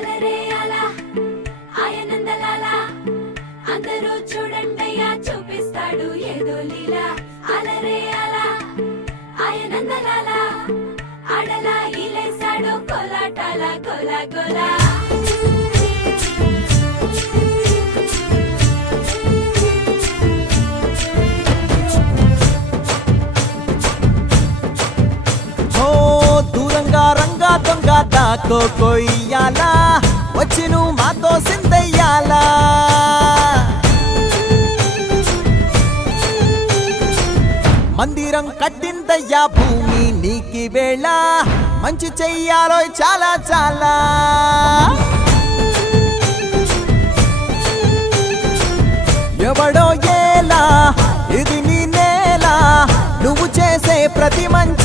అలరే అలా ఆయనందలాల అందరూ చూడండయ్యా చూపిస్తాడు ఏదో లీలా అలరే అలా ఆయనందలాల ఆడలా ఇలేసాడు కోలాటాల గోలా గోలా రంగా దొంగ దాకో కొయ్యాలా వచ్చి నువ్వు మాతో సిందయ్యాలా మందిరం కట్టిందయ్యా భూమి నీకి వేళ మంచి చెయ్యాలో చాలా చాలా ఎవడో ఏలా ఇది నీ నేల నువ్వు చేసే ప్రతి మంచి